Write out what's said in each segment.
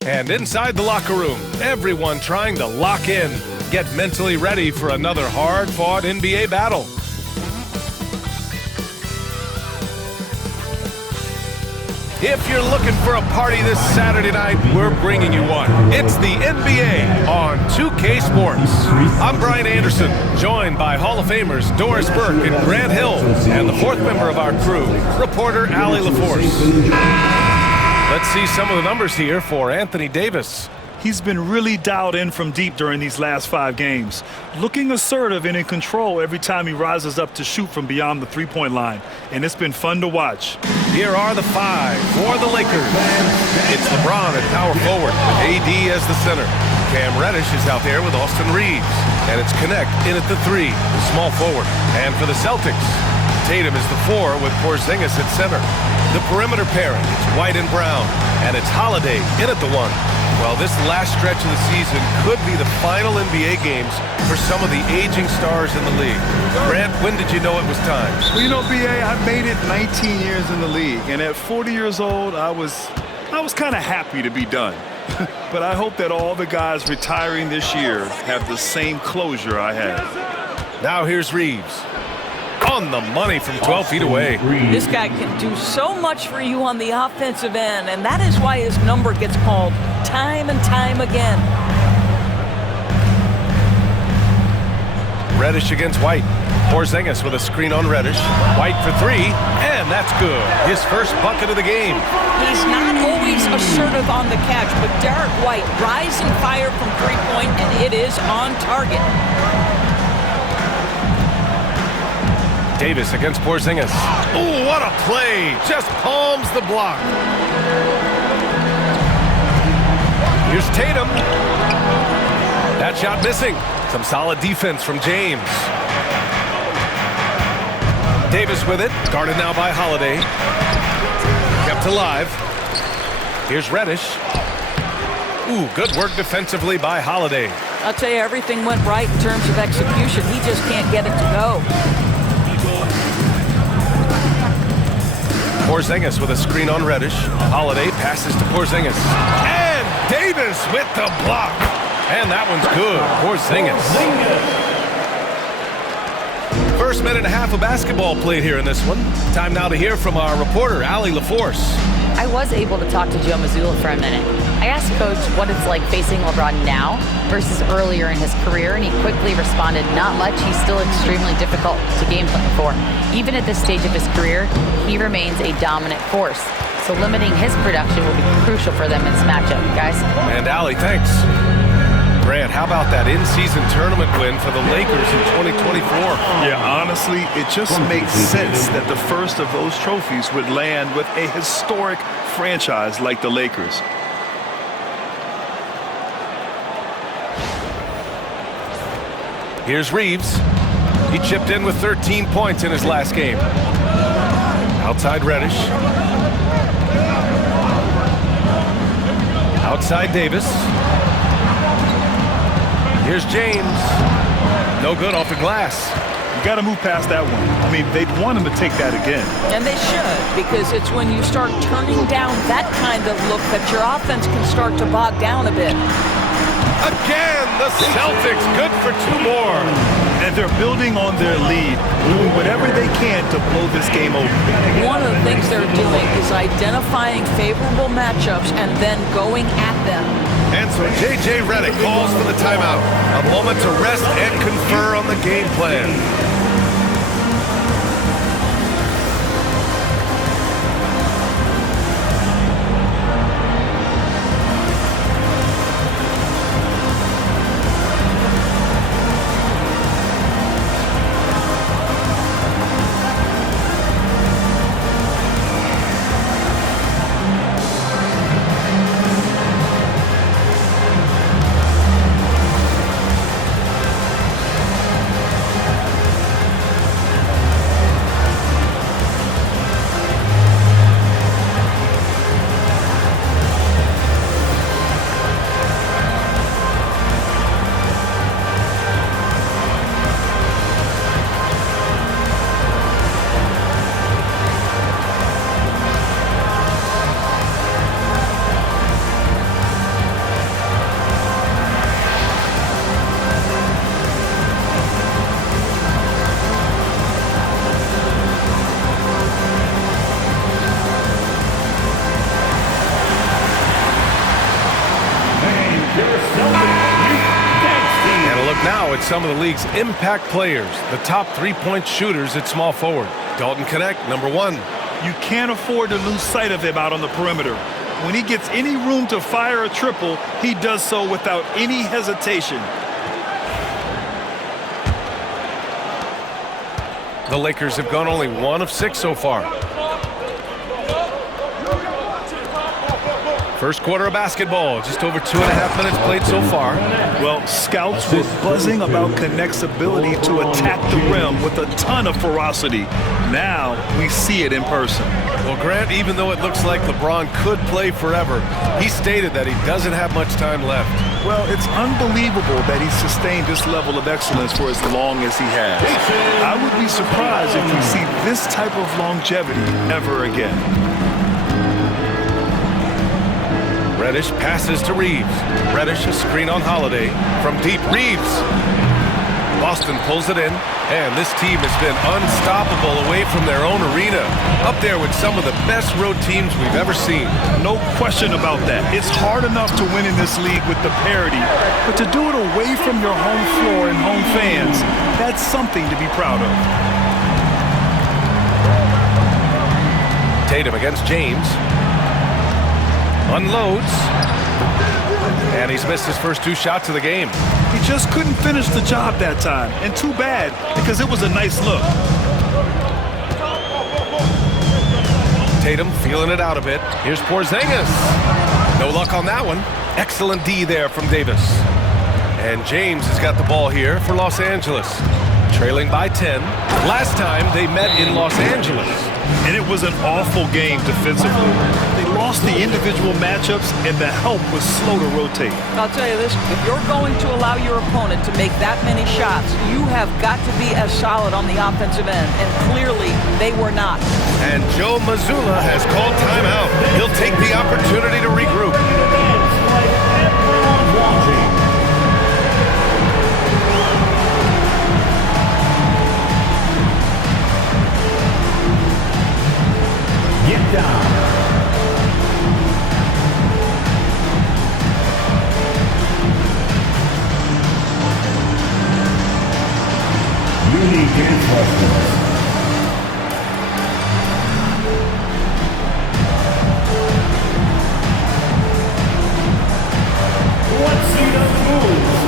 And inside the locker room, everyone trying to lock in, get mentally ready for another hard-fought NBA battle. If you're looking for a party this Saturday night, we're bringing you one. It's the NBA on 2K Sports. I'm Brian Anderson, joined by Hall of Famers Doris Burke and Grant Hill, and the fourth member of our crew, reporter Allie LaForce. Let's see some of the numbers here for Anthony Davis. He's been really dialed in from deep during these last 5 games, looking assertive and in control every time he rises up to shoot from beyond the three-point line, and it's been fun to watch. Here are the 5 for the Lakers. It's LeBron at power forward with AD as the center. Cam Reddish is out there with Austin Reeves, and it's Connect in at the 3, the small forward. And for the Celtics, Tatum is the 4 with Porzingis at center. The perimeter pairing, it's White and Brown, and it's Holiday in at the 1. Well, this last stretch of the season could be the final NBA games for some of the aging stars in the league. Grant, when did you know it was time? Well, you know, B.A., I made it 19 years in the league, and at 40 years old, I was kind of happy to be done. But I hope that all the guys retiring this year have the same closure I had. Now here's Reeves. On the money from 12 feet away. This guy can do so much for you on the offensive end, and that is why his number gets called time and time again. Reddish against White. Porzingis with a screen on Reddish. White for 3, and that's good. His first bucket of the game. He's not always assertive on the catch, but Derek White, rise and fire from three-point, and it is on target. Davis against Porzingis. Oh, what a play! Just palms the block. Here's Tatum. That shot missing. Some solid defense from James. Davis with it. Guarded now by Holiday. Kept alive. Here's Reddish. Ooh, good work defensively by Holiday. I'll tell you, everything went right in terms of execution. He just can't get it to go. Porzingis with a screen on Reddish. Holiday passes to Porzingis. And Davis with the block. And that one's good. Porzingis. First minute and a half of basketball played here in this one. Time now to hear from our reporter, Allie LaForce. I was able to talk to Joe Mazzulla for a minute. I asked Coach what it's like facing LeBron now versus earlier in his career, and he quickly responded, not much. He's still extremely difficult to game plan for. Even at this stage of his career, he remains a dominant force. So limiting his production will be crucial for them in this matchup, guys. And Allie, thanks. Grant, how about that in-season tournament win for the Lakers in 2024? Yeah, honestly, it just makes sense that the first of those trophies would land with a historic franchise like the Lakers. Here's Reeves. He chipped in with 13 points in his last game. Outside Reddish. Outside Davis. Here's James. No good off the glass. You got to move past that one. I mean, they'd want him to take that again. And they should, because it's when you start turning down that kind of look that your offense can start to bog down a bit. Again, the Celtics good for 2 more. And they're building on their lead, doing whatever they can to blow this game open. One of the things they're doing is identifying favorable matchups and then going at them. And so J.J. Redick calls for the timeout. A moment to rest and confer on the game plan. some of the league's impact players, the top three-point shooters at small forward. Dalton Connect, number 1. You can't afford to lose sight of him out on the perimeter. When he gets any room to fire a triple, he does so without any hesitation. The Lakers have gone only 1 of 6 so far. First quarter of basketball, just over 2.5 minutes played so far. Well, scouts were buzzing about Connect's ability to attack the rim with a ton of ferocity. Now we see it in person. Well, Grant, even though it looks like LeBron could play forever, he stated that he doesn't have much time left. Well, it's unbelievable that he sustained this level of excellence for as long as he has. I would be surprised if we see this type of longevity ever again. Reddish passes to Reeves. Reddish, a screen on Holiday. From deep, Reeves. Boston pulls it in, and this team has been unstoppable away from their own arena. Up there with some of the best road teams we've ever seen. No question about that. It's hard enough to win in this league with the parity, but to do it away from your home floor and home fans, that's something to be proud of. Tatum against James. Unloads. And he's missed his first 2 shots of the game. He just couldn't finish the job that time. And too bad, because it was a nice look. Tatum feeling it out a bit. Here's Porzingis. No luck on that one. Excellent D there from Davis. And James has got the ball here for Los Angeles. Trailing by 10. Last time they met in Los Angeles. And it was an awful game defensively. They lost the individual matchups, and the help was slow to rotate. I'll tell you this, if you're going to allow your opponent to make that many shots, you have got to be as solid on the offensive end, and clearly they were not. And Joe Mazzulla has called timeout. He'll take the opportunity to regroup. Get down. You need dance lessons. Let's see those moves.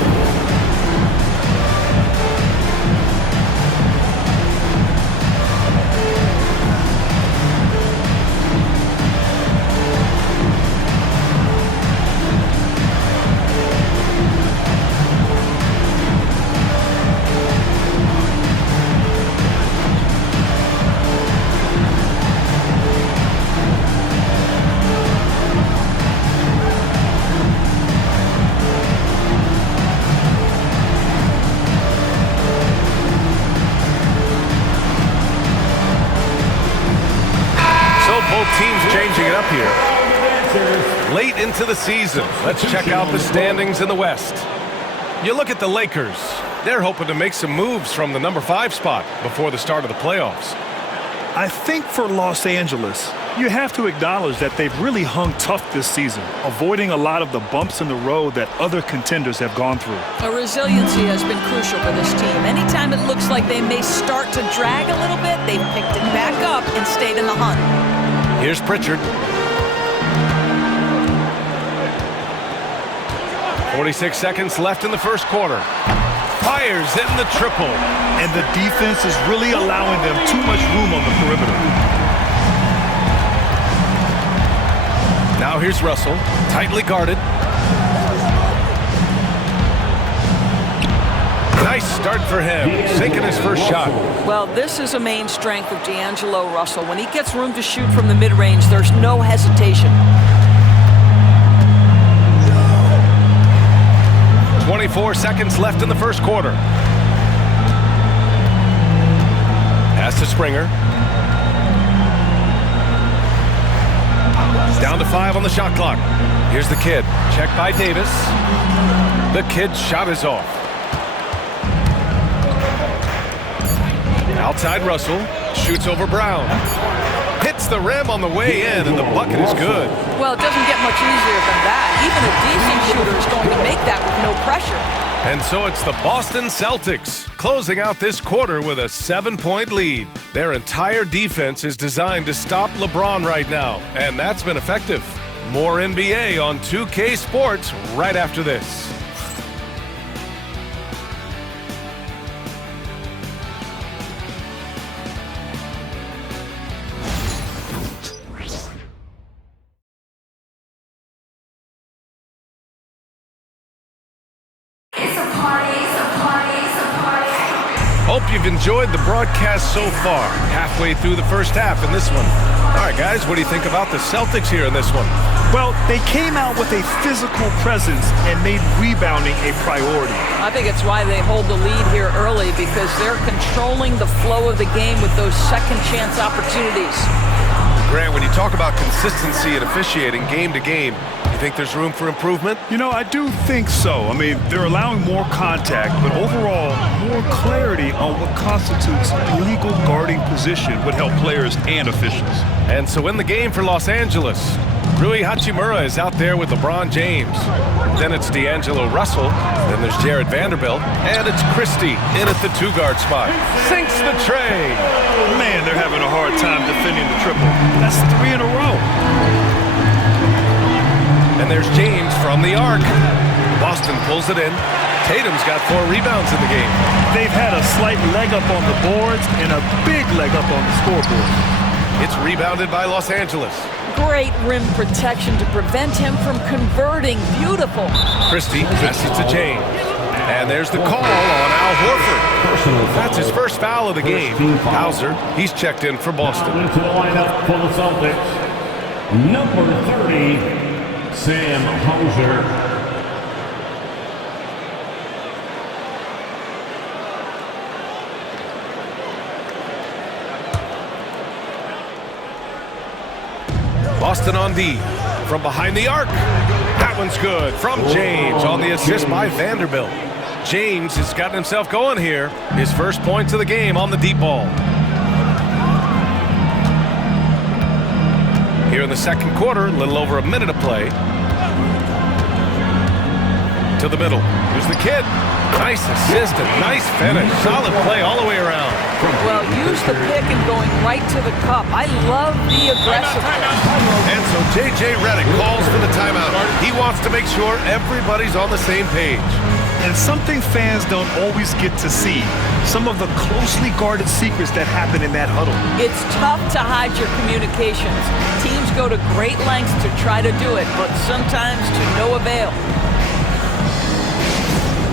Teams changing it up here. Late into the season, let's check out the standings in the West. You look at the Lakers. They're hoping to make some moves from the number 5 spot before the start of the playoffs. I think for Los Angeles, you have to acknowledge that they've really hung tough this season, avoiding a lot of the bumps in the road that other contenders have gone through. Resiliency has been crucial for this team. Anytime it looks like they may start to drag a little bit, they've picked it back up and stayed in the hunt. Here's Pritchard. 46 seconds left in the first quarter. Fires in the triple. And the defense is really allowing them too much room on the perimeter. Now here's Russell, tightly guarded. Nice start for him, sinking his first shot. Well, this is a main strength of D'Angelo Russell. When he gets room to shoot from the mid-range, there's no hesitation. 24 seconds left in the first quarter. Pass to Springer. Down to 5 on the shot clock. Here's the kid. Checked by Davis. The kid's shot is off. Outside Russell. Shoots over Brown. Hits the rim on the way in, and the bucket is good. Well, it doesn't get much easier than that. Even a decent shooter is going to make that with no pressure. And so it's the Boston Celtics closing out this quarter with a 7-point lead. Their entire defense is designed to stop LeBron right now, and that's been effective. More NBA on 2K Sports right after this. Hope you've enjoyed the broadcast so far. Halfway through the first half in this one. All right, guys, what do you think about the Celtics here in this one? Well, they came out with a physical presence and made rebounding a priority. I think it's why they hold the lead here early, because they're controlling the flow of the game with those second chance opportunities. Grant, when you talk about consistency and officiating game to game, you think there's room for improvement? You know, I do think so. I mean, they're allowing more contact, but overall, more clarity on what constitutes legal guarding position would help players and officials. And so in the game for Los Angeles, Rui Hachimura is out there with LeBron James. Then it's D'Angelo Russell. Then there's Jared Vanderbilt. And it's Christie in at the 2-guard spot. Sinks the tray. Man, they're having a hard time defending the triple. That's 3 in a row. And there's James from the arc. Boston pulls it in. Tatum's got 4 rebounds in the game. They've had a slight leg up on the boards and a big leg up on the scoreboard. It's rebounded by Los Angeles. Great rim protection to prevent him from converting. Beautiful. Christie passes to James. And there's the call on Al Horford. That's his first foul of the game. Hauser, he's checked in for Boston. Into the lineup for the Celtics, number 30, Sam Hauser. Boston on D, from behind the arc. That one's good, from James on the assist by Vanderbilt. James has gotten himself going here. His first points of the game on the deep ball. Here in the second quarter, a little over a minute of play. To the middle, here's the kid. Nice assist and nice finish. Solid play all the way around. Well, use the pick and going right to the cup. I love the aggressiveness. And so J.J. Redick calls for the timeout. He wants to make sure everybody's on the same page. And something fans don't always get to see, some of the closely guarded secrets that happen in that huddle. It's tough to hide your communications. Teams go to great lengths to try to do it, but sometimes to no avail.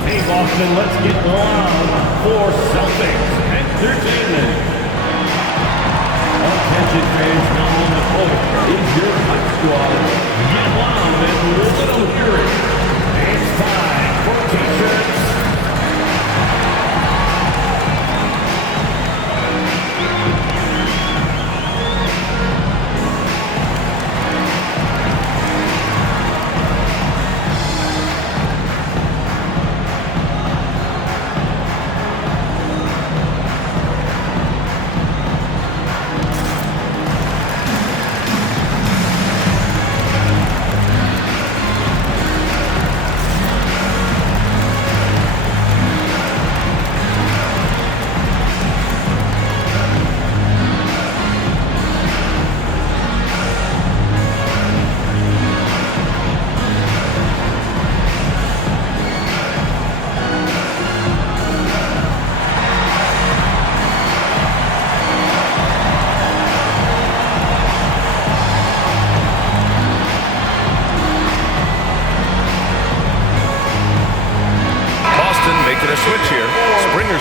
Hey Boston, let's get loud for Celtics Entertainment. Attention fans now on the court is your hype squad. Get loud and let them hear it. It's time for t-shirts.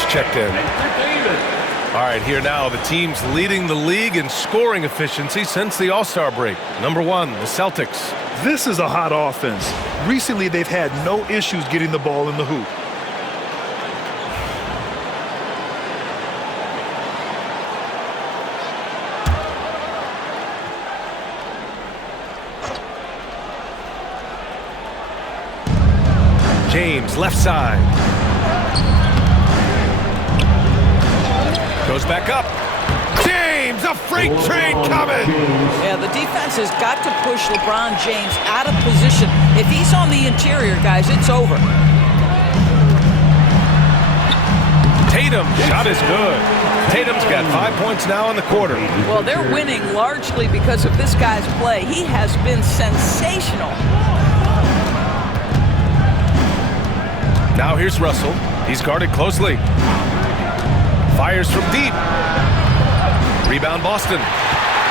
Checked in. All right, here now, the teams leading the league in scoring efficiency since the All-Star break. Number 1, the Celtics. This is a hot offense. Recently, they've had no issues getting the ball in the hoop. James, left side. Goes back up. James, a freight train coming. Yeah, the defense has got to push LeBron James out of position. If he's on the interior, guys, it's over. Tatum, shot is good. Tatum's got 5 points now in the quarter. Well, they're winning largely because of this guy's play. He has been sensational. Now here's Russell. He's guarded closely. Fires from deep. Rebound Boston.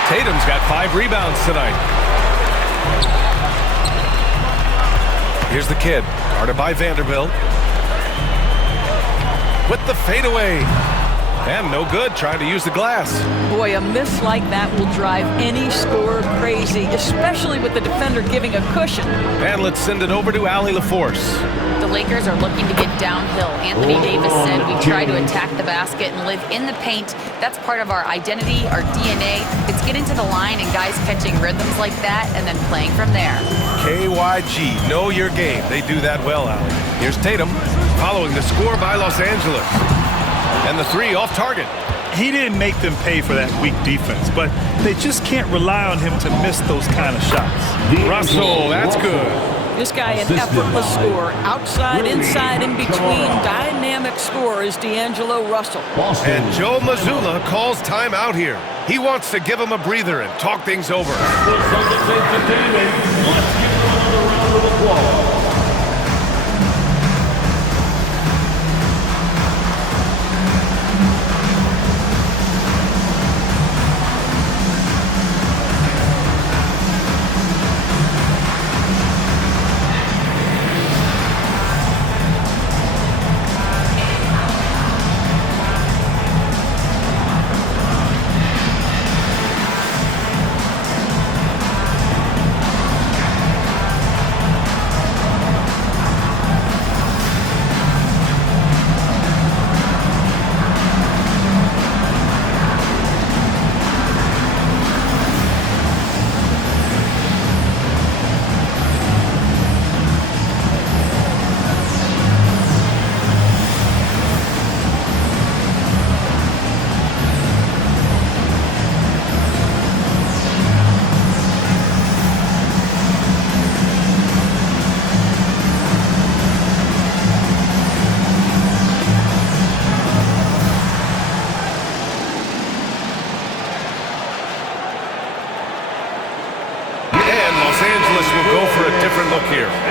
Tatum's got 5 rebounds tonight. Here's the kid, guarded by Vanderbilt. With the fadeaway. And no good, trying to use the glass. Boy, a miss like that will drive any scorer crazy, especially with the defender giving a cushion. And let's send it over to Allie LaForce. The Lakers are looking to get downhill. Anthony Davis said, we try to attack the basket and live in the paint. That's part of our identity, our DNA. It's getting to the line and guys catching rhythms like that and then playing from there. KYG, know your game. They do that well, Allie. Here's Tatum, following the score by Los Angeles. And the 3 off target. He didn't make them pay for that weak defense, but they just can't rely on him to miss those kind of shots. Russell, that's good. This guy, an effortless scorer. Outside, inside, in between. Dynamic scorer is D'Angelo Russell. And Joe Mazzulla calls timeout here. He wants to give him a breather and talk things over. The Celtics entertainment. Let's give them another round of applause.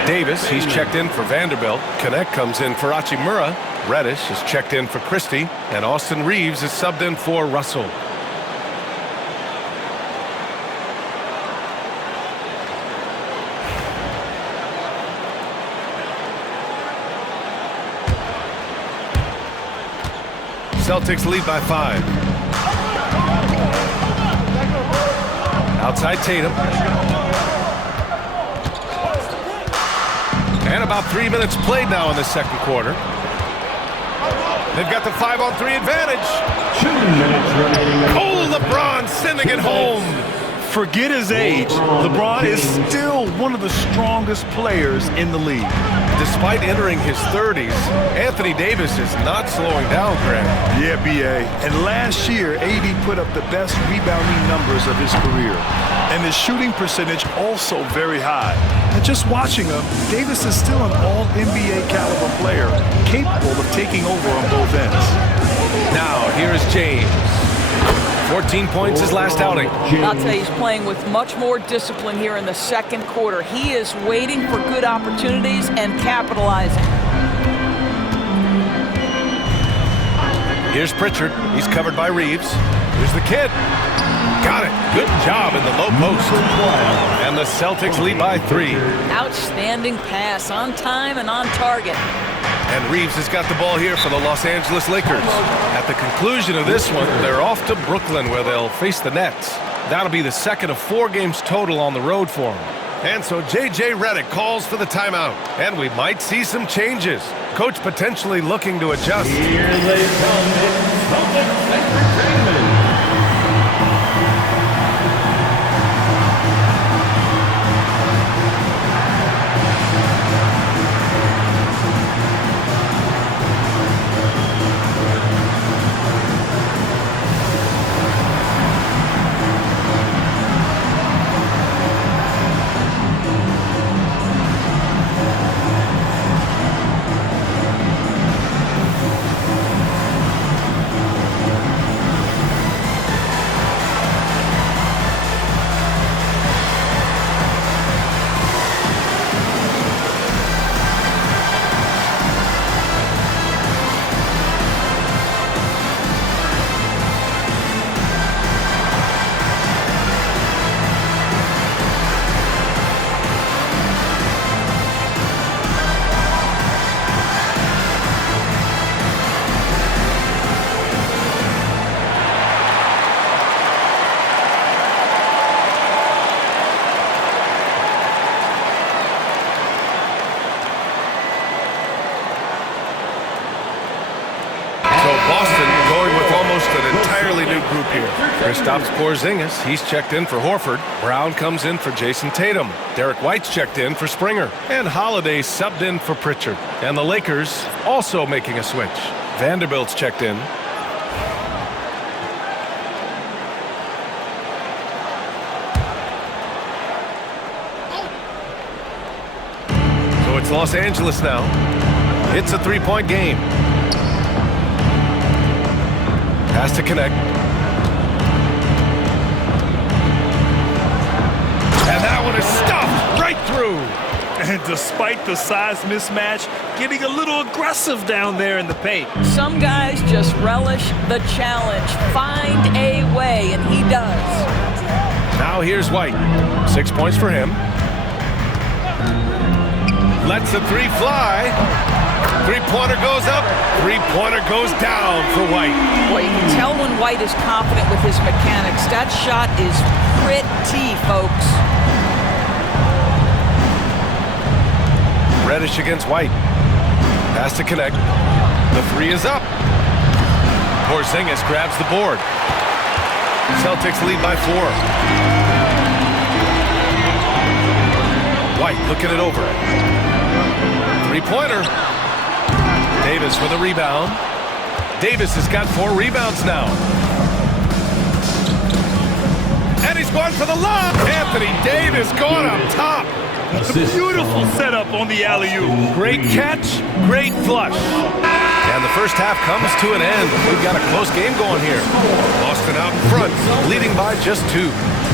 Davis, he's checked in for Vanderbilt. Connect comes in for Hachimura. Reddish is checked in for Christie. And Austin Reeves is subbed in for Russell. Celtics lead by 5. Outside Tatum. And about 3 minutes played now in the second quarter. They've got the 5-on-3 advantage. 2 minutes remaining. Oh, LeBron sending it home. Forget his age. LeBron is still one of the strongest players in the league. Despite entering his 30s, Anthony Davis is not slowing down, Greg. Yeah, B.A. And last year, AD put up the best rebounding numbers of his career. And his shooting percentage also very high. And just watching him, Davis is still an all-NBA caliber player, capable of taking over on both ends. Now, here is James. 14 points his last outing. I'll tell you, he's playing with much more discipline here in the second quarter. He is waiting for good opportunities and capitalizing. Here's Pritchard. He's covered by Reeves. Here's the kid. Got it. Good job in the low post. And the Celtics lead by 3. Outstanding pass, on time and on target. And Reeves has got the ball here for the Los Angeles Lakers. At the conclusion of this one, they're off to Brooklyn where they'll face the Nets. That'll be the second of 4 games total on the road for them. And so J.J. Redick calls for the timeout. And we might see some changes. Coach potentially looking to adjust. Here they come. It's Celtics Entertainment. stops Porzingis. He's checked in for Horford. Brown comes in for Jason Tatum. Derek White's checked in for Springer. And Holiday subbed in for Pritchard. And the Lakers also making a switch. Vanderbilt's checked in. So it's Los Angeles now. It's a three-point game. Has to connect. And that one is stuffed right through. And despite the size mismatch, getting a little aggressive down there in the paint. Some guys just relish the challenge. Find a way, and he does. Now here's White. 6 points for him. Lets the three fly. Three-pointer goes up. Three-pointer goes down for White. Boy, you can tell when White is confident with his mechanics. That shot is pretty, folks. Reddish against White. Has to connect. The three is up. Porzingis grabs the board. Celtics lead by 4. White looking it over. Three-pointer. Davis for the rebound. Davis has got 4 rebounds now. And he's going for the lob. Anthony Davis going up top. Beautiful setup on the alley-oop. Great catch, great flush. And the first half comes to an end. We've got a close game going here. Boston out in front, leading by just 2.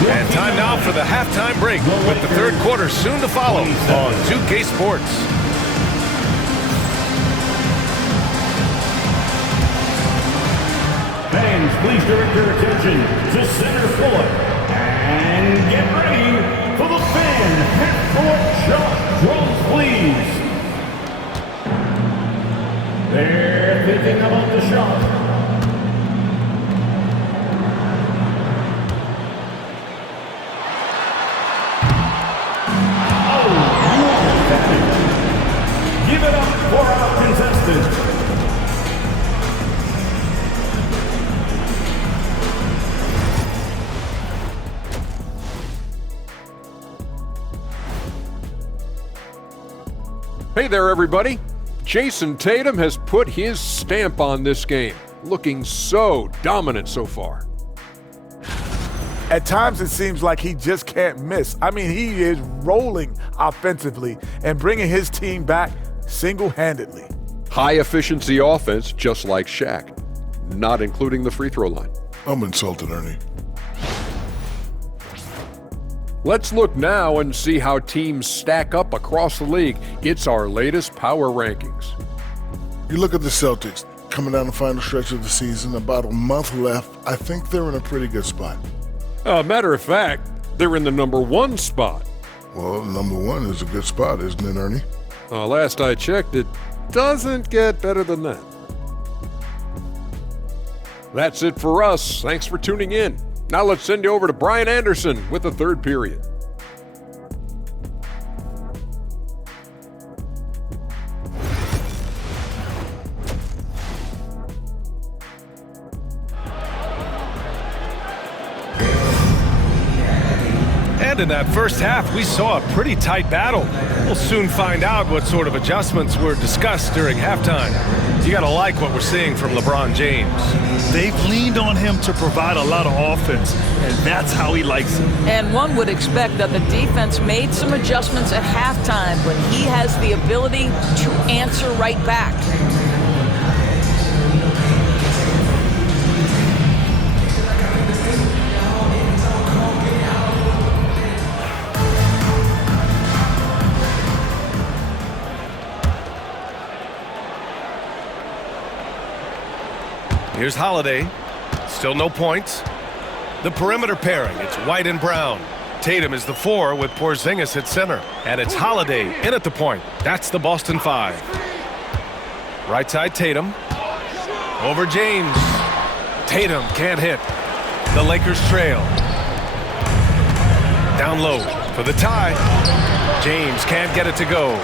And time now for the halftime break, with the third quarter soon to follow on 2K Sports. Fans, please direct your attention to center court and get ready for the fan half-court shot. Drums, please. They're thinking about the shot. Oh, give it up for our contestant. Hey there, everybody. Jason Tatum has put his stamp on this game, looking so dominant so far. At times it seems like he just can't miss. I mean, he is rolling offensively and bringing his team back single-handedly. High-efficiency offense, just like Shaq, not including the free throw line. I'm insulted, Ernie. Let's look now and see how teams stack up across the league. It's our latest power rankings. You look at the Celtics coming down the final stretch of the season, about a month left. I think they're in a pretty good spot. Matter of fact, they're in the number 1 spot. Well, number 1 is a good spot, isn't it, Ernie? Last I checked, it doesn't get better than that. That's it for us. Thanks for tuning in. Now let's send you over to Brian Anderson with the third period. And in that first half, we saw a pretty tight battle. We'll soon find out what sort of adjustments were discussed during halftime. You gotta like what we're seeing from LeBron James. They've leaned on him to provide a lot of offense, and that's how he likes it. And one would expect that the defense made some adjustments at halftime, but he has the ability to answer right back. Here's Holiday. Still no points. The perimeter pairing. It's White and Brown. Tatum is the 4 with Porzingis at center. And it's Holiday in at the point. That's the Boston 5. Right side Tatum. Over James. Tatum can't hit. The Lakers trail. Down low for the tie. James can't get it to go.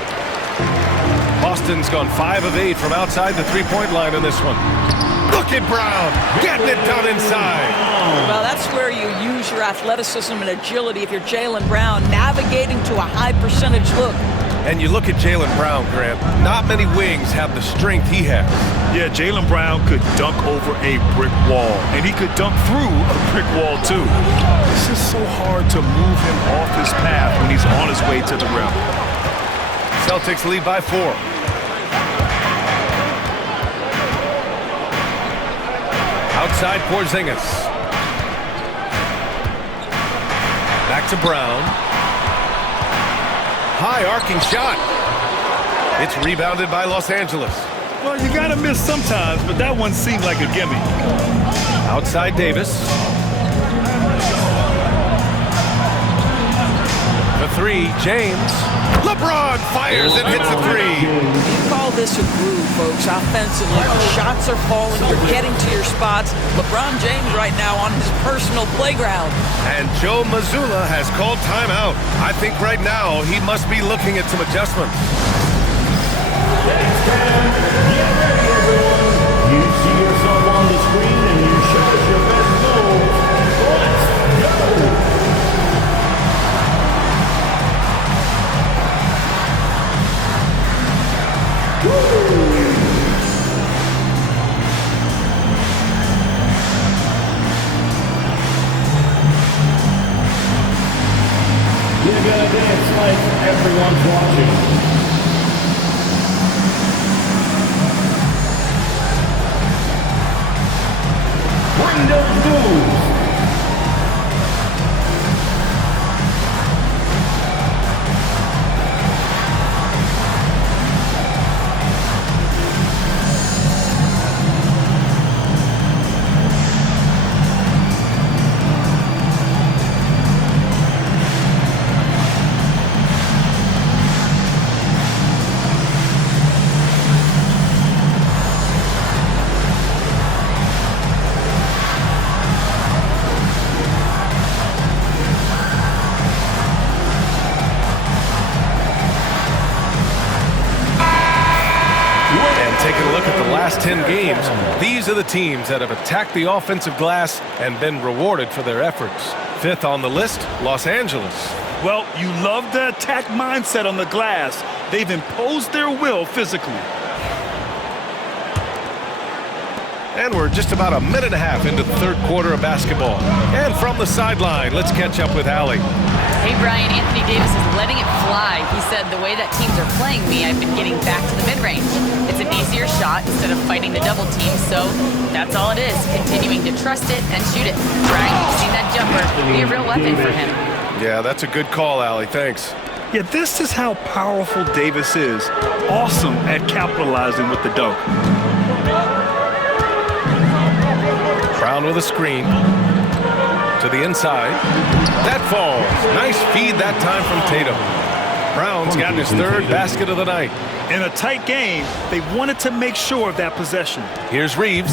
Boston's gone 5 of 8 from outside the three-point line in this one. Look Look at Brown getting it done inside. Well, that's where you use your athleticism and agility if you're Jaylen Brown, navigating to a high percentage look. And you look at Jaylen Brown, Grant. Not many wings have the strength he has. Yeah, Jaylen Brown could dunk over a brick wall, and he could dunk through a brick wall, too. It's just so hard to move him off his path when he's on his way to the rim. Celtics lead by 4. Outside Porzingis. Back to Brown. High arcing shot. It's rebounded by Los Angeles. Well, you gotta miss sometimes, but that one seemed like a gimme. Outside Davis. For 3, James. LeBron fires and hits a 3. You call this a groove, folks, offensively. The shots are falling, you're getting to your spots. LeBron James right now on his personal playground. And Joe Mazzulla has called timeout. I think right now he must be looking at some adjustments. You see yourself on the screen and you show us your best move. Let's go! You're gonna dance like everyone's watching. Bring those moves. Taking a look at the last 10 games, these are the teams that have attacked the offensive glass and been rewarded for their efforts. 5th on the list, Los Angeles. Well, you love the attack mindset on the glass. They've imposed their will physically. And we're just about a minute and a half into the 3rd quarter of basketball. And from the sideline, let's catch up with Allie. Hey, Brian, Anthony Davis is letting it fly. He said, the way that teams are playing me, I've been getting back to the mid-range. It's an easier shot instead of fighting the double team, so that's all it is, continuing to trust it and shoot it. Brian, you've seen that jumper be a real weapon for him. Yeah, that's a good call, Allie. Thanks. Yeah, this is how powerful Davis is. Awesome at capitalizing with the dunk. Brown with a screen. To the inside. That falls. Nice feed that time from Tatum. Brown's gotten his 3rd basket of the night. In a tight game, they wanted to make sure of that possession. Here's Reeves.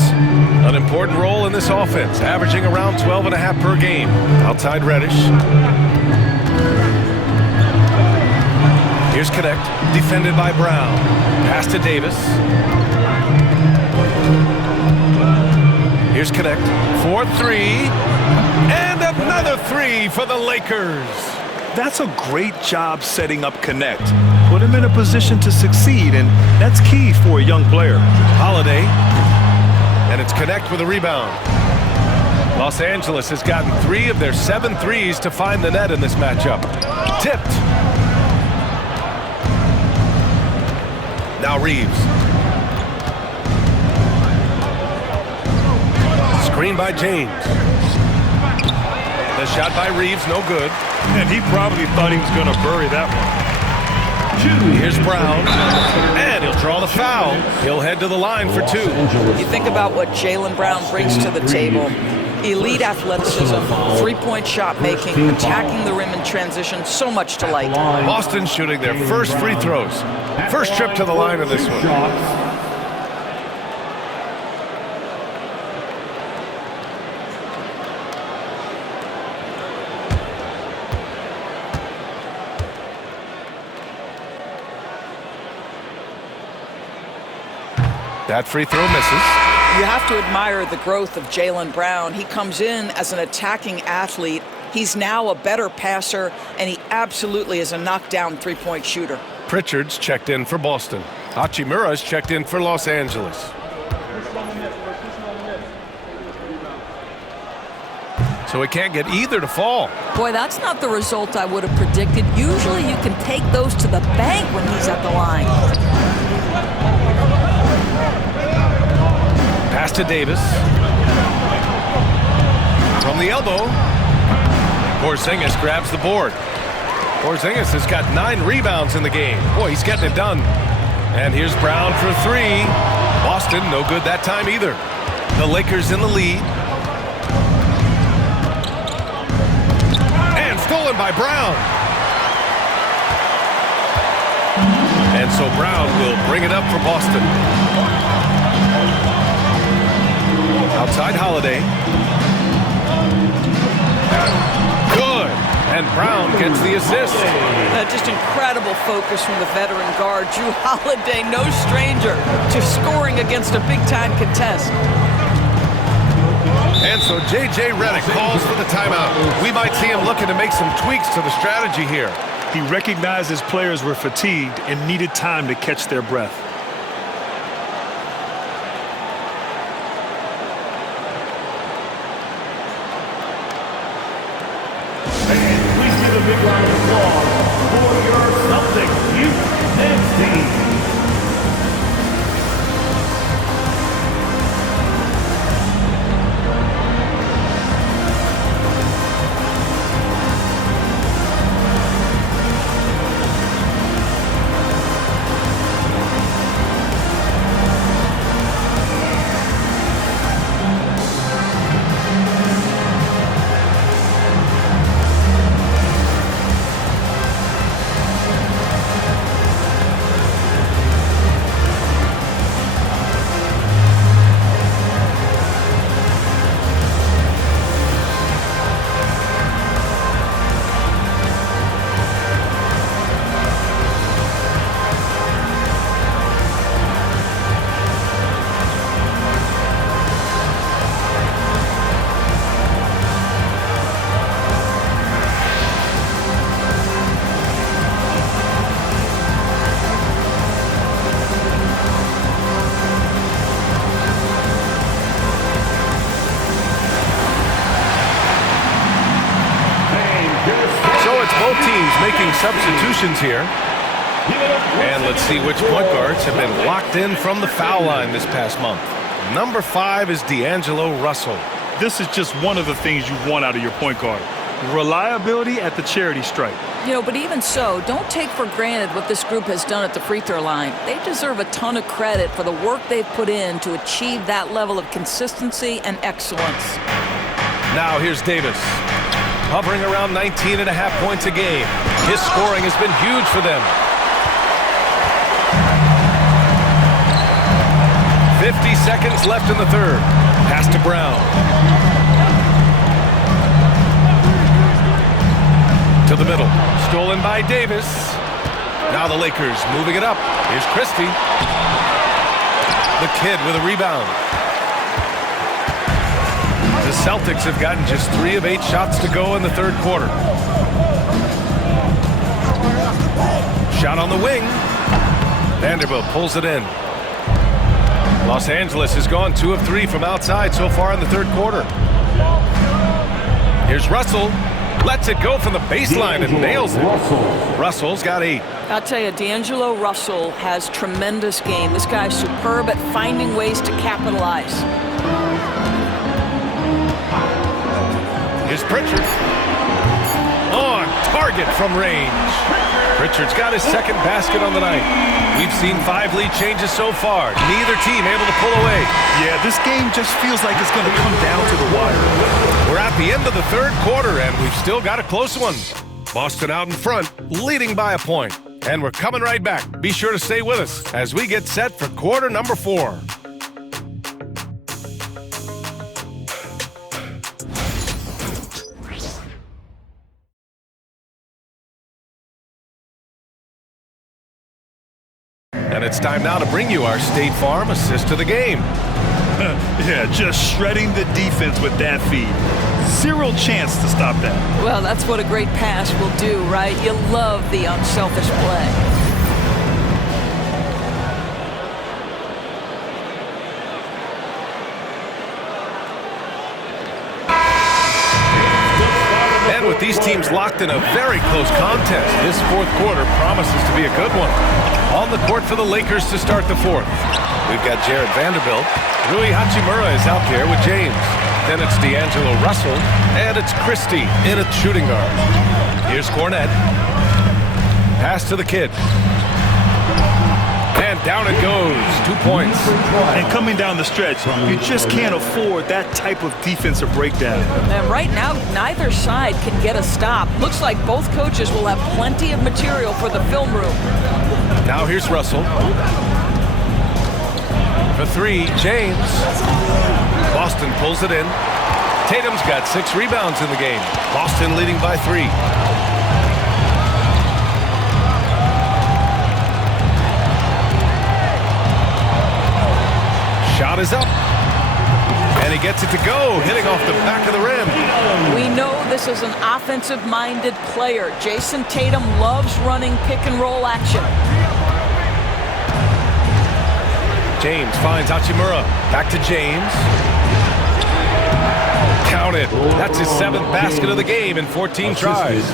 An important role in this offense, averaging around 12.5 per game. Outside Reddish. Here's Connect. Defended by Brown. Pass to Davis. Here's Connect. 4-3. And another 3 for the Lakers. That's a great job setting up Connect. Put him in a position to succeed, and that's key for a young player. Holiday. And it's Connect with a rebound. Los Angeles has gotten 3 of their 7 threes to find the net in this matchup. Tipped. Now Reeves. Screen by James. The shot by Reeves, no good. And he probably thought he was going to bury that one. Here's Brown. And he'll draw the foul. He'll head to the line for 2. You think about what Jaylen Brown brings to the table. Elite athleticism, 3-point shot making, attacking the rim in transition, so much to like. Boston shooting their first free throws. First trip to the line of this one. That free throw misses. You have to admire the growth of Jaylen Brown. He comes in as an attacking athlete. He's now a better passer, and he absolutely is a knockdown three-point shooter. Pritchard's checked in for Boston. Hachimura's checked in for Los Angeles. So he can't get either to fall. Boy, that's not the result I would have predicted. Usually you can take those to the bank when he's at the line. Pass to Davis. From the elbow. Porzingis grabs the board. Porzingis has got 9 rebounds in the game. Boy, he's getting it done. And here's Brown for 3. Boston, no good that time either. The Lakers in the lead. And stolen by Brown. And so Brown will bring it up for Boston. Outside Holiday. Good. And Brown gets the assist. Just incredible focus from the veteran guard. Drew Holiday, no stranger to scoring against a big-time contest. And so J.J. Redick calls for the timeout. We might see him looking to make some tweaks to the strategy here. He recognized his players were fatigued and needed time to catch their breath. Please give a big round of applause for your Celtics youth men's team. Both teams making substitutions here. And let's see which point guards have been locked in from the foul line this past month. Number 5 is D'Angelo Russell. This is just one of the things you want out of your point guard. Reliability at the charity stripe. You know, but even so, don't take for granted what this group has done at the free throw line. They deserve a ton of credit for the work they've put in to achieve that level of consistency and excellence. Now here's Davis. Hovering around 19.5 points a game. His scoring has been huge for them. 50 seconds left in the third. Pass to Brown. To the middle. Stolen by Davis. Now the Lakers moving it up. Here's Christie. The kid with a rebound. The Celtics have gotten just 3 of 8 shots to go in the third quarter. Shot on the wing. Vanderbilt pulls it in. Los Angeles has gone 2 of 3 from outside so far in the third quarter. Here's Russell. Lets it go from the baseline and nails it. Russell's got 8. I'll tell you, D'Angelo Russell has tremendous game. This guy's superb at finding ways to capitalize. Here's Pritchard. On target from range. Pritchard's got his second basket on the night. We've seen 5 lead changes so far. Neither team able to pull away. Yeah, this game just feels like it's going to come down to the wire. We're at the end of the third quarter, and we've still got a close one. Boston out in front, leading by a point. And we're coming right back. Be sure to stay with us as we get set for quarter number 4. And it's time now to bring you our State Farm assist to the game. Yeah, just shredding the defense with that feed. Zero chance to stop that. Well, that's what a great pass will do, right? You love the unselfish play. And with these teams locked in a very close contest, this fourth quarter promises to be a good one. On the court for the Lakers to start the fourth. We've got Jared Vanderbilt. Rui Hachimura is out there with James. Then it's D'Angelo Russell, and it's Christie in at shooting guard. Here's Cornette. Pass to the kid. And down it goes. 2 points. And coming down the stretch, you just can't afford that type of defensive breakdown. And right now, neither side can get a stop. Looks like both coaches will have plenty of material for the film room. Now here's Russell. For three, James. Boston pulls it in. Tatum's got 6 rebounds in the game. Boston leading by 3. Shot is up. And he gets it to go, hitting off the back of the rim. We know this is an offensive-minded player. Jason Tatum loves running pick-and-roll action. James finds Hachimura. Back to James. Counted. That's his 7th basket of the game in 14 tries.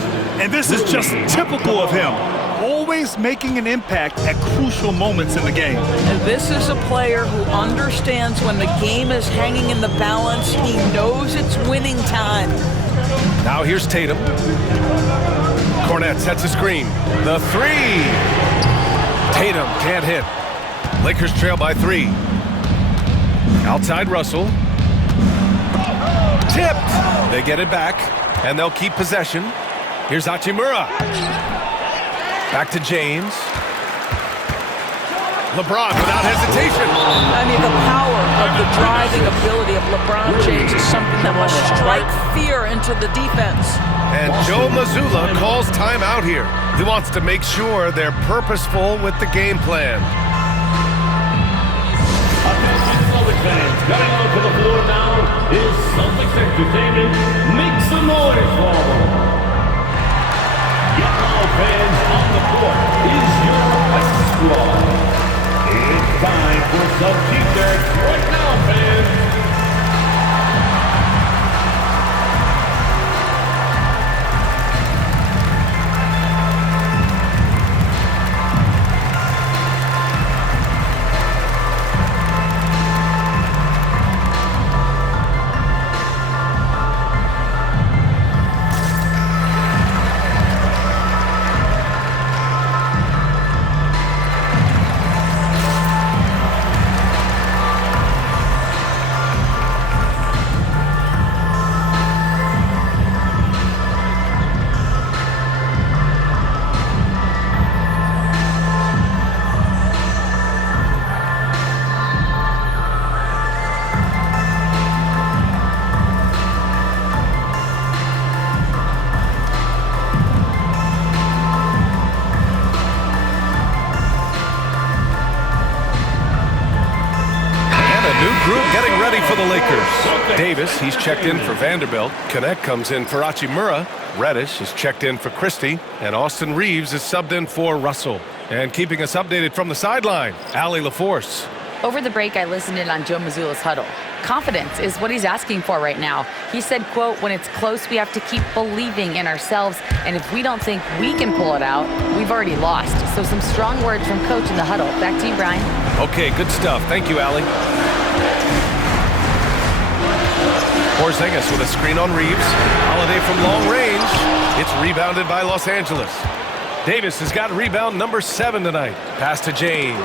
And this is just typical of him. Always making an impact at crucial moments in the game. And this is a player who understands when the game is hanging in the balance. He knows it's winning time. Now here's Tatum. Cornette sets a screen. The 3. Tatum can't hit. Lakers trail by 3. Outside Russell. Tipped. They get it back, and they'll keep possession. Here's Hachimura. Back to James. LeBron without hesitation. I mean, the power of the driving ability of LeBron James is something that must strike fear into the defense. And Joe Mazzulla calls timeout here. He wants to make sure they're purposeful with the game plan. Fans coming onto the floor now is Celtics Entertainment. Make some noise for them. Get all fans on the court is your ice squad. It's time for some T-shirts right now, fans. For the Lakers. Davis, he's checked in for Vanderbilt. Connect comes in for Hachimura. Reddish is checked in for Christie. And Austin Reeves is subbed in for Russell. And keeping us updated from the sideline, Allie LaForce. Over the break, I listened in on Joe Mazzulla's huddle. Confidence is what he's asking for right now. He said, quote, when it's close, we have to keep believing in ourselves. And if we don't think we can pull it out, we've already lost. So some strong words from Coach in the huddle. Back to you, Brian. Okay, good stuff. Thank you, Allie. Porzingis with a screen on Reeves. Holiday from long range. It's rebounded by Los Angeles. Davis has got rebound number 7 tonight. Pass to James.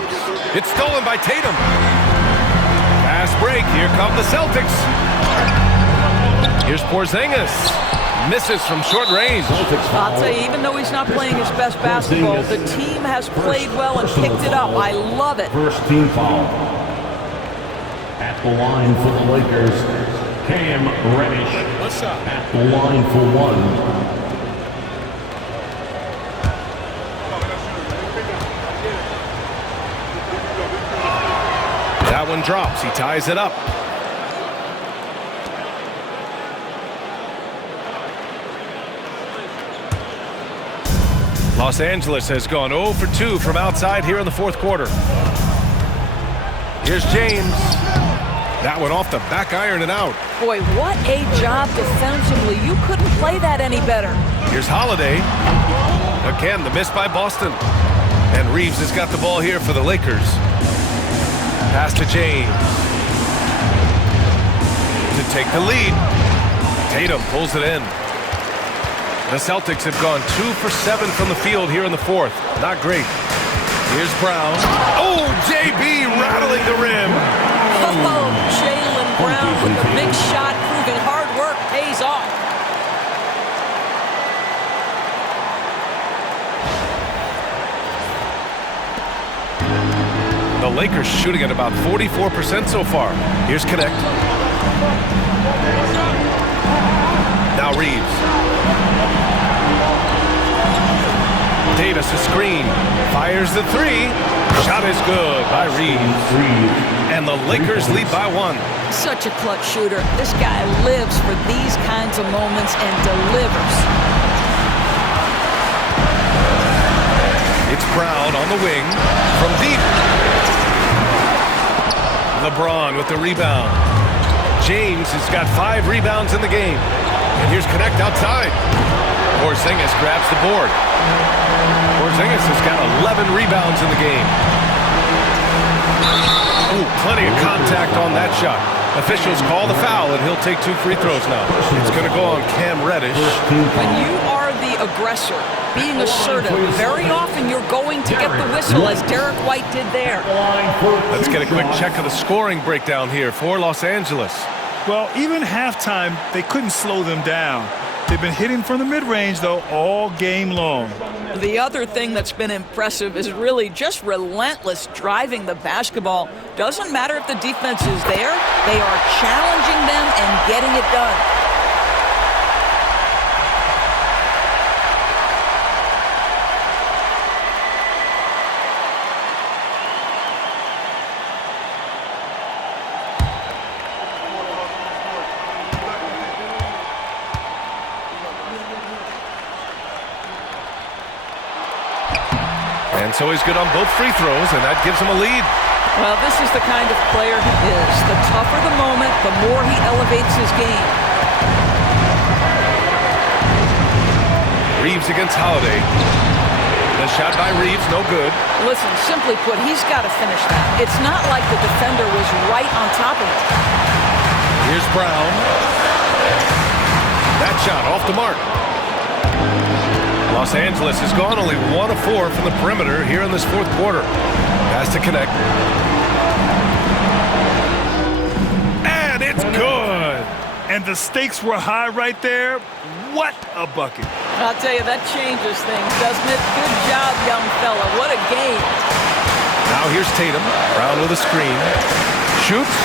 It's stolen by Tatum. Fast break. Here come the Celtics. Here's Porzingis. Misses from short range. I'll tell you, even though he's not playing his best basketball, the team has played well and picked it up. I love it. First team foul. At the line for the Lakers, Cam Reddish. At the line for 1. That one drops. He ties it up. Los Angeles has gone 0 for 2 from outside here in the fourth quarter. Here's James. That one off the back iron and out. Boy, what a job defensively. You couldn't play that any better. Here's Holiday. Again, the miss by Boston. And Reeves has got the ball here for the Lakers. Pass to James. To take the lead. Tatum pulls it in. The Celtics have gone 2 for 7 from the field here in the fourth. Not great. Here's Brown. Oh, JB rattling the rim. Oh, Jaylen Brown with a big shot, proving hard work pays off. The Lakers shooting at about 44% so far. Here's Connect. Now Reeves. Davis a screen. Fires the three. Shot is good by Reeves. And the Lakers lead by 1. Such a clutch shooter. This guy lives for these kinds of moments and delivers. It's Brown on the wing from deep. LeBron with the rebound. James has got 5 rebounds in the game. And here's Connect outside. Porzingis grabs the board. Porzingis has got 11 rebounds in the game. Ooh, plenty of contact on that shot. Officials call the foul, and he'll take 2 free throws now. It's going to go on Cam Reddish. When you are the aggressor, being assertive, very often you're going to get the whistle, as Derek White did there. Let's get a quick check of the scoring breakdown here for Los Angeles. Well, even halftime, they couldn't slow them down. They've been hitting from the mid-range, though, all game long. The other thing that's been impressive is really just relentless driving the basketball. Doesn't matter if the defense is there, they are challenging them and getting it done. And so he's good on both free throws, and that gives him a lead. Well, this is the kind of player he is. The tougher the moment, the more he elevates his game. Reeves against Holiday. The shot by Reeves, no good. Listen, simply put, he's got to finish that. It's not like the defender was right on top of it. Here's Brown. That shot off the mark. Los Angeles has gone only 1 of 4 from the perimeter here in this fourth quarter. Has to connect. And it's good. And the stakes were high right there. What a bucket. I'll tell you, that changes things, doesn't it? Good job, young fella. What a game. Now here's Tatum. Brown with a screen. Shoots.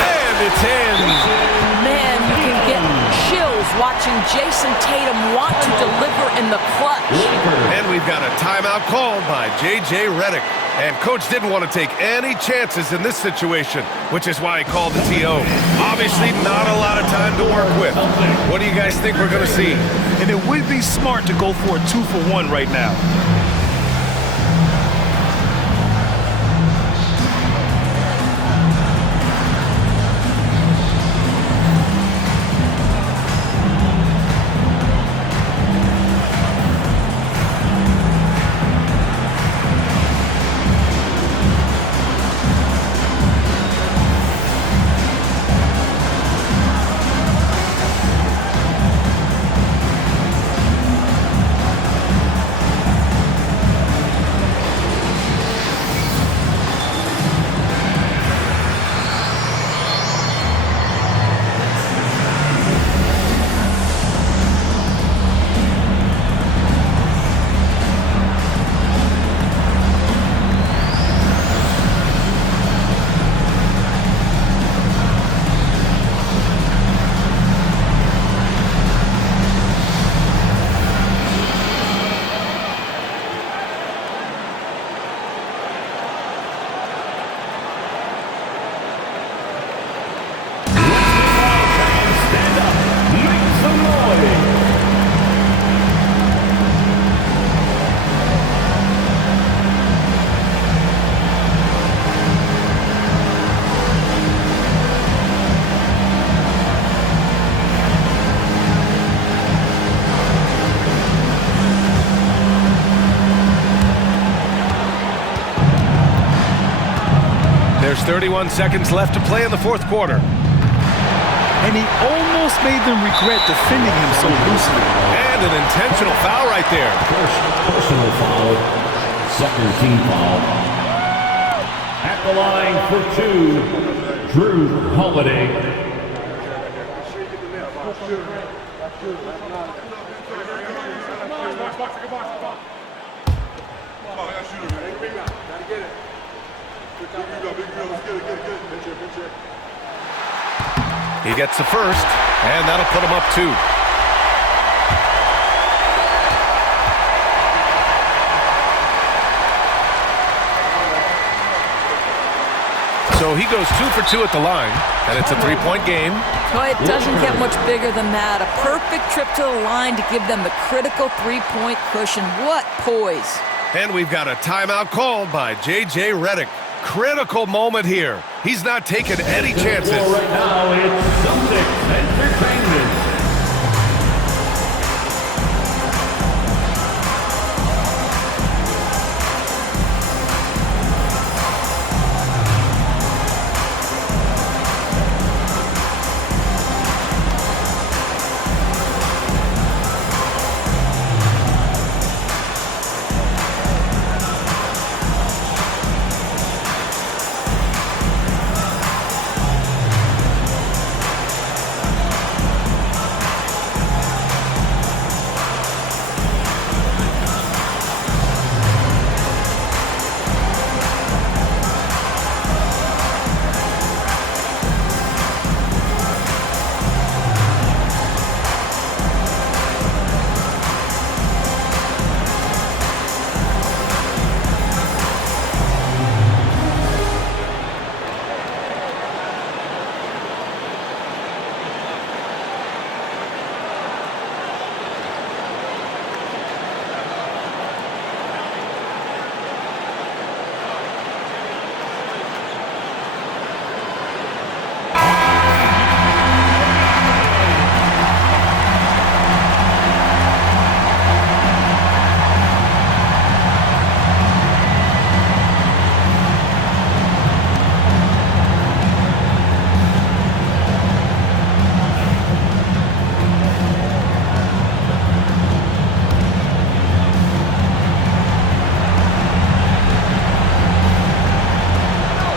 And it's in. Man, you can get chills watching Jason Tatum want to deliver in the clutch. And we've got a timeout called by J.J. Redick. And Coach didn't want to take any chances in this situation, which is why he called the TO. Obviously not a lot of time to work with. What do you guys think we're going to see? And it would be smart to go for a 2-for-1 right now. 31 seconds left to play in the fourth quarter. And he almost made them regret defending him so loosely. And an intentional foul right there. First personal foul, second team foul. At the line for two, Drew Holiday. He gets the first, and that'll put him up 2. So he goes 2 for 2 at the line, and it's a 3-point game. Well, it doesn't get much bigger than that. A perfect trip to the line to give them the critical 3-point cushion. What poise. And we've got a timeout called by J.J. Redick. Critical moment here. He's not taking any chances. Right now, it's Celtics Entertainment.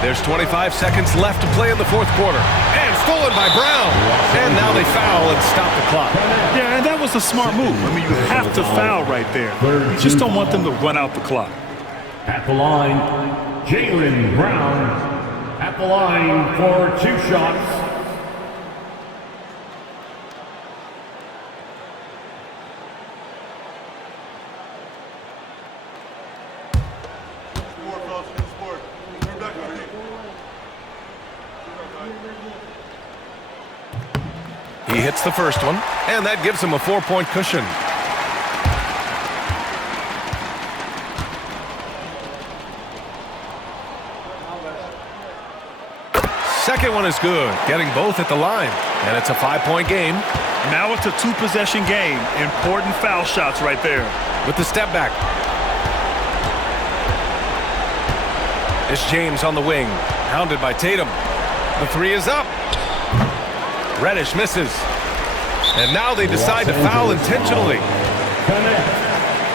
There's 25 seconds left to play in the fourth quarter. And stolen by Brown. And now they foul and stop the clock. Yeah, and that was a smart move. I mean, you have to foul right there. You just don't want them to run out the clock. At the line, Jaylen Brown. At the line for 2 shots. He hits the first one, and that gives him a 4-point cushion. Second one is good, getting both at the line, and it's a 5-point game. Now it's a 2-possession game. Important foul shots right there. With the step back. It's James on the wing, hounded by Tatum. The 3 is up. Reddish misses. And now they decide to foul intentionally.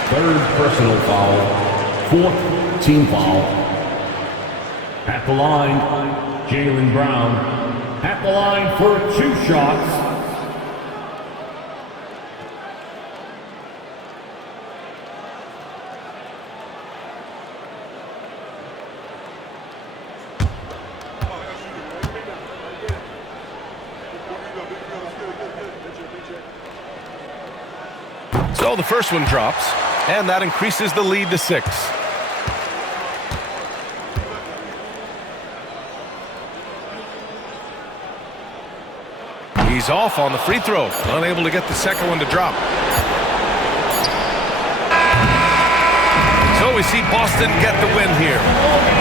Third personal foul. 4th team foul. At the line, Jaylen Brown. At the line for 2 shots. So the first one drops, and that increases the lead to 6. He's off on the free throw, unable to get the second one to drop. So we see Boston get the win here.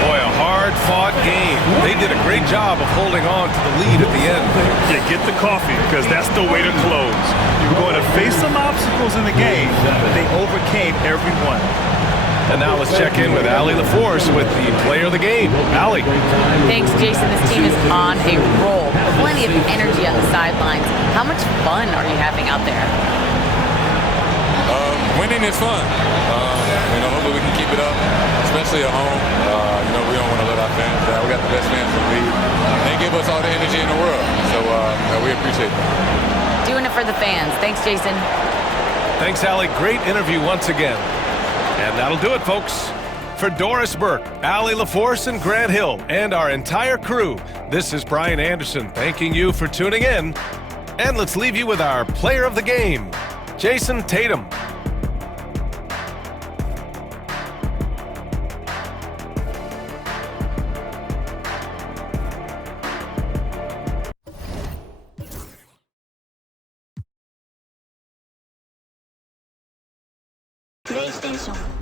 Boy, a hard-fought game. They did a great job of holding on to the lead at the end. Yeah, get the coffee, because that's the way to close. You were going to face some obstacles in the game, but they overcame every one. And now let's check in with Allie LaForce with the player of the game. Allie. Thanks, Jason. This team is on a roll. Plenty of energy on the sidelines. How much fun are you having out there? Winning is fun. Hopefully we can keep it up, especially at home. We don't want to let our fans down. We got the best fans in the league. They give us all the energy in the world, so we appreciate that. Doing it for the fans. Thanks, Jason. Thanks, Allie. Great interview once again. And that'll do it, folks. For Doris Burke, Allie LaForce, and Grant Hill, and our entire crew, this is Brian Anderson thanking you for tuning in. And let's leave you with our player of the game, Jason Tatum. PlayStation